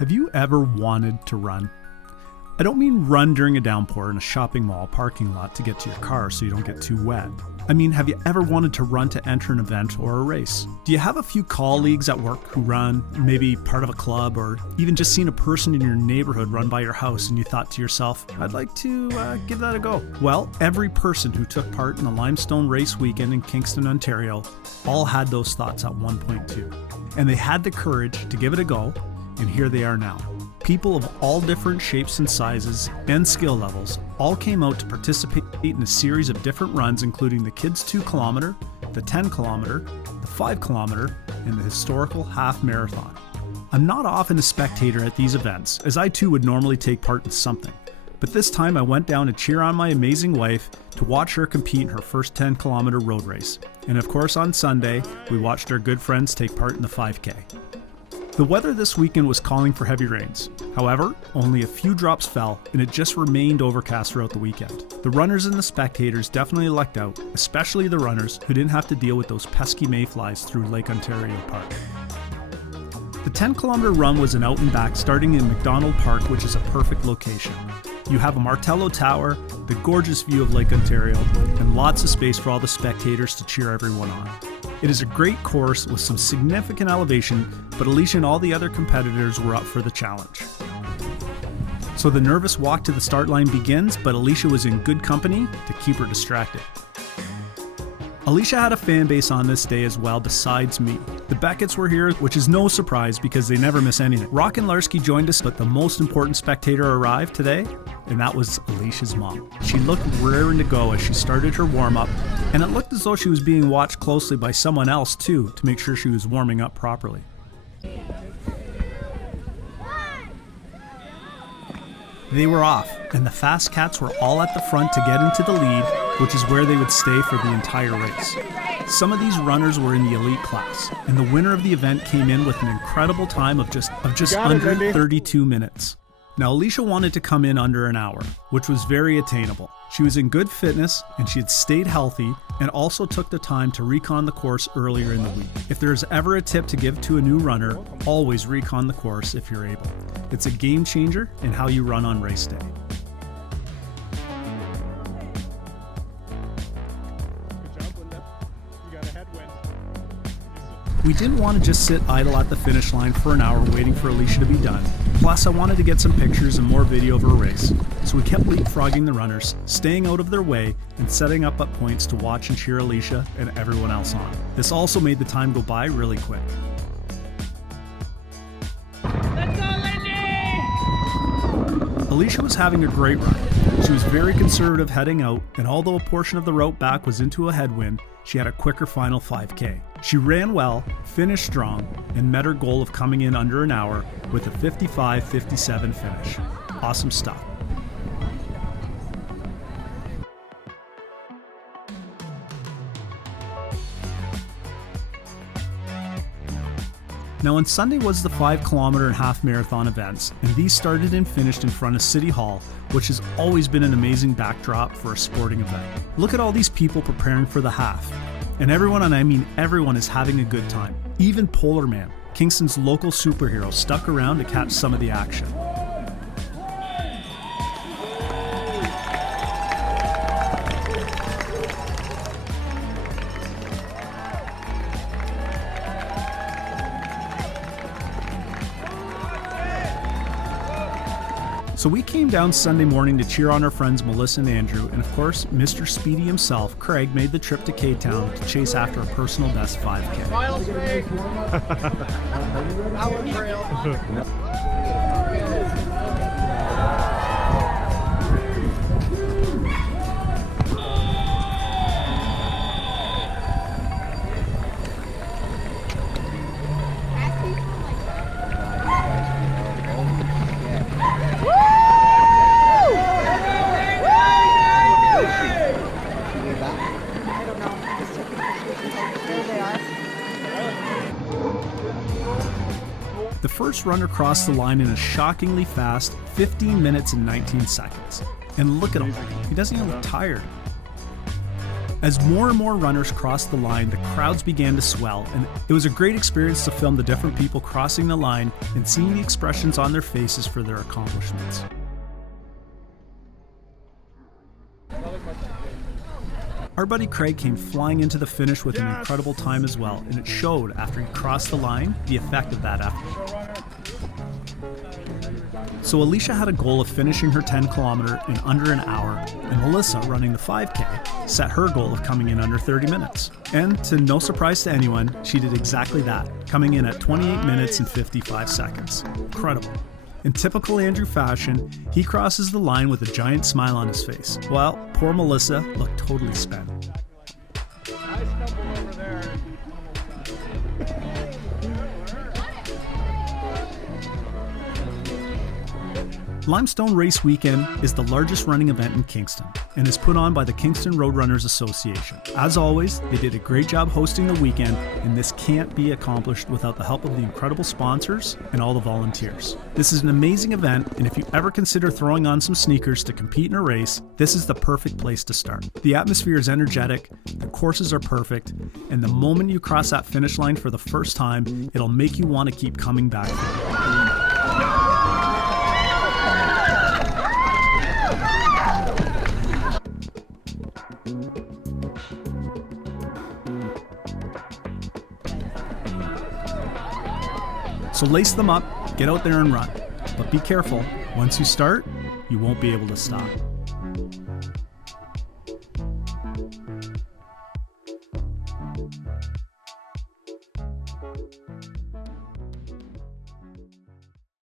Have you ever wanted to run? I don't mean run during a downpour in a shopping mall parking lot to get to your car so you don't get too wet. I mean, have you ever wanted to run to enter an event or a race? Do you have a few colleagues at work who run, maybe part of a club, or even just seen a person in your neighborhood run by your house and you thought to yourself, I'd like to give that a go? Well, every person who took part in the Limestone Race Weekend in Kingston, Ontario, all had those thoughts at one point too. And they had the courage to give it a go, and here they are now. People of all different shapes and sizes and skill levels all came out to participate in a series of different runs, including the kids 2 kilometer, the 10 kilometer, the 5 kilometer, and the historical half marathon. I'm not often a spectator at these events, as I too would normally take part in something. But this time I went down to cheer on my amazing wife to watch her compete in her first 10 kilometer road race. And of course on Sunday, we watched our good friends take part in the 5K. The weather this weekend was calling for heavy rains. However, only a few drops fell, and it just remained overcast throughout the weekend. The runners and the spectators definitely lucked out, especially the runners who didn't have to deal with those pesky mayflies through Lake Ontario Park. The 10 kilometer run was an out and back starting in McDonald Park, which is a perfect location. You have a Martello Tower, the gorgeous view of Lake Ontario, and lots of space for all the spectators to cheer everyone on. It is a great course with some significant elevation, but Alicia and all the other competitors were up for the challenge. So the nervous walk to the start line begins, but Alicia was in good company to keep her distracted. Alicia had a fan base on this day as well besides me. The Becketts were here, which is no surprise because they never miss anything. Rock and Larsky joined us, but the most important spectator arrived today, and that was Alicia's mom. She looked raring to go as she started her warm-up, and it looked as though she was being watched closely by someone else too to make sure she was warming up properly. They were off, and the Fast Cats were all at the front to get into the lead, which is where they would stay for the entire race. Some of these runners were in the elite class, and the winner of the event came in with an incredible time of just under 32 minutes. Now Alicia wanted to come in under an hour, which was very attainable. She was in good fitness and she had stayed healthy and also took the time to recon the course earlier in the week. If there's ever a tip to give to a new runner, always recon the course if you're able. It's a game changer in how you run on race day. We didn't want to just sit idle at the finish line for an hour waiting for Alicia to be done. Plus, I wanted to get some pictures and more video of her race. So we kept leapfrogging the runners, staying out of their way, and setting up at points to watch and cheer Alicia and everyone else on. This also made the time go by really quick. Let's go, Lindy! Alicia was having a great run. She was very conservative heading out, and although a portion of the route back was into a headwind, she had a quicker final 5K. She ran well, finished strong, and met her goal of coming in under an hour with a 55:57 finish. Awesome stuff. Now on Sunday was the 5 kilometer and half marathon events, and these started and finished in front of City Hall, which has always been an amazing backdrop for a sporting event. Look at all these people preparing for the half. And everyone, and I mean everyone, is having a good time. Even Polar Man, Kingston's local superhero, stuck around to catch some of the action. So we came down Sunday morning to cheer on our friends Melissa and Andrew, and of course, Mr. Speedy himself, Craig, made the trip to K-Town to chase after a personal best 5K. Miles Craig! Power trail. The first runner crossed the line in a shockingly fast 15 minutes and 19 seconds. And look at him, he doesn't even look tired. As more and more runners crossed the line, the crowds began to swell, and it was a great experience to film the different people crossing the line and seeing the expressions on their faces for their accomplishments. Our buddy Craig came flying into the finish with an incredible time as well, and it showed after he crossed the line the effect of that effort. So Alicia had a goal of finishing her 10 kilometer in under an hour, and Melissa, running the 5K, set her goal of coming in under 30 minutes. And to no surprise to anyone, she did exactly that, coming in at 28 minutes and 55 seconds. Incredible. In typical Andrew fashion, he crosses the line with a giant smile on his face, while poor Melissa looked totally spent. I stumbled over there. Limestone Race Weekend is the largest running event in Kingston and is put on by the Kingston Roadrunners Association. As always, they did a great job hosting the weekend, and this can't be accomplished without the help of the incredible sponsors and all the volunteers. This is an amazing event, and if you ever consider throwing on some sneakers to compete in a race, this is the perfect place to start. The atmosphere is energetic, the courses are perfect, and the moment you cross that finish line for the first time, it'll make you want to keep coming back. So lace them up, get out there and run. But be careful, once you start, you won't be able to stop.